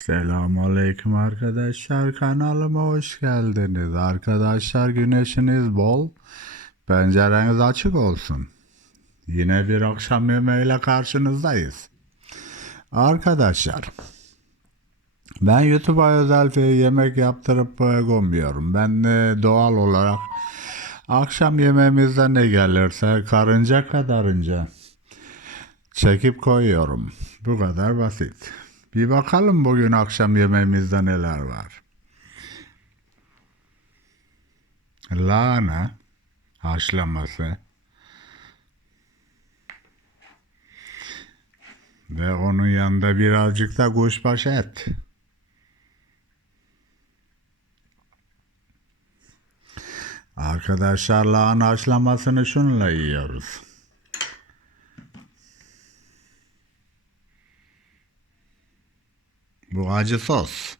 Selamünaleyküm arkadaşlar kanalıma hoş geldiniz. Arkadaşlar güneşiniz bol, pencereniz açık olsun. Yine bir akşam yemeğiyle karşınızdayız. Arkadaşlar ben YouTube'a özel yemek yaptırıp koymuyorum. Ben doğal olarak akşam yemeğimizde ne gelirse karınca kadarınca çekip koyuyorum. Bu kadar basit. Bir bakalım bugün akşam yemeğimizde neler var. Lahana haşlaması ve onun yanında birazcık da kuşbaşı et. Arkadaşlar lahana haşlamasını şununla yiyoruz. Bu acı sos.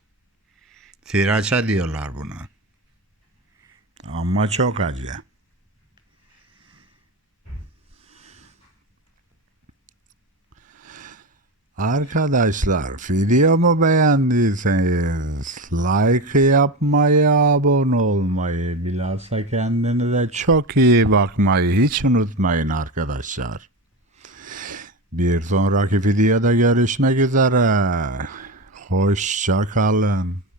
Sriracha diyorlar buna. Ama çok acı. Arkadaşlar videomu beğendiyseniz like yapmayı, abone olmayı, bilhassa kendinize çok iyi bakmayı hiç unutmayın arkadaşlar. Bir sonraki videoda görüşmek üzere. Hoşça kalın.